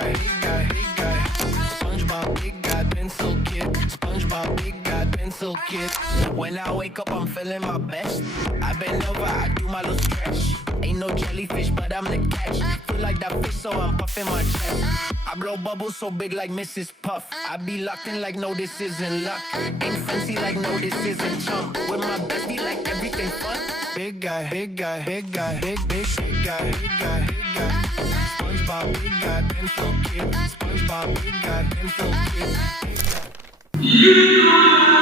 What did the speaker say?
big guy. SpongeBob, big guy, pencil kid. SpongeBob, big guy, pencil kid. When I wake up, I'm feeling my best. I bend over, I do my little stretch. Ain't no jellyfish, but I'm the catch. Feel like that fish, so I'm puffing my chest. I blow bubbles so big like Mrs. Puff. I be locked in like no, this isn't luck. Ain't fancy like no, this isn't chump. With my bestie like everything fun. Big guy, big guy, big guy, big guy, big guy, big guy. SpongeBob, big guy, pencil kid. SpongeBob, big guy, pencil kid. Big guy.